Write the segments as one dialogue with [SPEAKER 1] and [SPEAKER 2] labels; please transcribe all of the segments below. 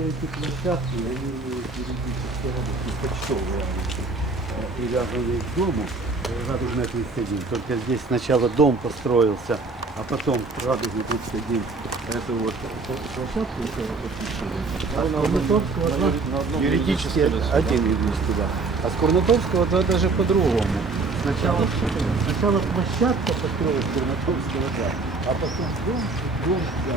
[SPEAKER 1] все эти площадки, они юридически работают, почтовые, привязанные к дому, радужный 31. Только здесь сначала дом построился, а потом радужный 31. Это вот площадка, которая
[SPEAKER 2] Юридически один юридический, да. А с Курнатовского то это же по-другому. Сначала, сначала площадка построилась Курнатовского, да. А потом дом, дом, да.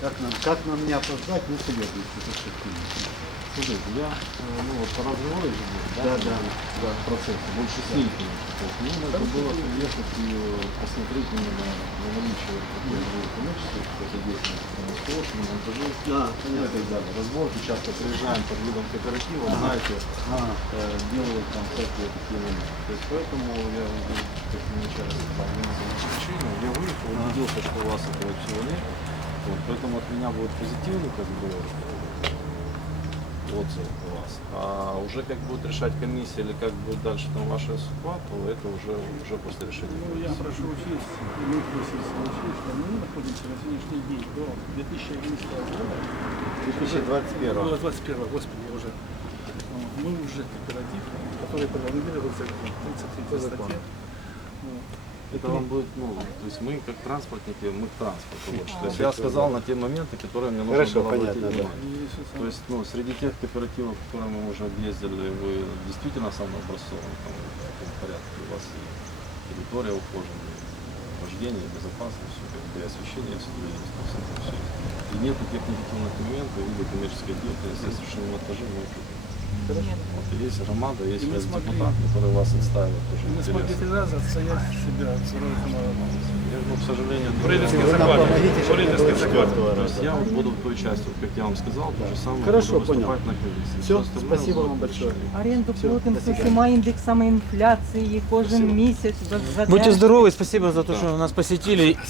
[SPEAKER 1] как нам, как нам не опоздать, не следует.
[SPEAKER 3] Слушайте, я ну, вот, по разговору же был,
[SPEAKER 1] да, да, да, дам, да.
[SPEAKER 3] процесс, да. больше снимки. Да. То есть ну, мне надо было приехать и посмотреть да. именно на, на наличие какой-нибудь да. коммерческой, какой-то действия, потому что вот мы монтажи,
[SPEAKER 1] да, понятно, да,
[SPEAKER 3] разборки, часто приезжаем под видом кооператива, ага. знаете, а, э, делают там всякие такие моменты. То есть поэтому я, как вы начали, по одному из я выехал, а. убедился, что у вас этого всего нет, вот, поэтому от меня будет позитивный как бы, отзыв у от вас. А уже как будет решать комиссия или как будет дальше там ваша судьба, то это уже, уже после решения. Ну, будет. я
[SPEAKER 1] прошу учесть, да. мы просим что мы находимся на сегодняшний день до 2011
[SPEAKER 2] года.
[SPEAKER 1] 2021. 2021, господи, я уже. Мы уже кооператив, который проанализировался в 33 статье.
[SPEAKER 3] Это вам будет, ну, то есть мы как транспортники, мы транспорт. Вот. есть я все сказал все, на те моменты, которые мне хорошо
[SPEAKER 2] нужно Хорошо, было понятно, да. Ну,
[SPEAKER 3] все, все, все. То есть, ну, среди тех кооперативов, которые мы уже объездили, вы действительно самый образцовый там, в таком порядке. У вас и территория ухоженная, и вождение, и безопасность, и все, как бы, и освещение, все, и все, все. И нет таких негативных моментов, и коммерческие деятельности, если mm -hmm. совершенно мы это вот есть громада, есть смогли... депутат, который вас отставит.
[SPEAKER 1] Мы смогли три раза отстоять себя от суровых
[SPEAKER 3] народов. С... Я, к сожалению, нет.
[SPEAKER 4] в Рыдовской закладке.
[SPEAKER 3] А я в нет, буду нет, в той части, как я вам сказал, да. то же самое Хорошо, понял.
[SPEAKER 2] Все? Все, спасибо вам большое.
[SPEAKER 5] Аренду платим с всеми индексами инфляции, каждый месяц.
[SPEAKER 2] Будьте здоровы, спасибо за то, что нас посетили.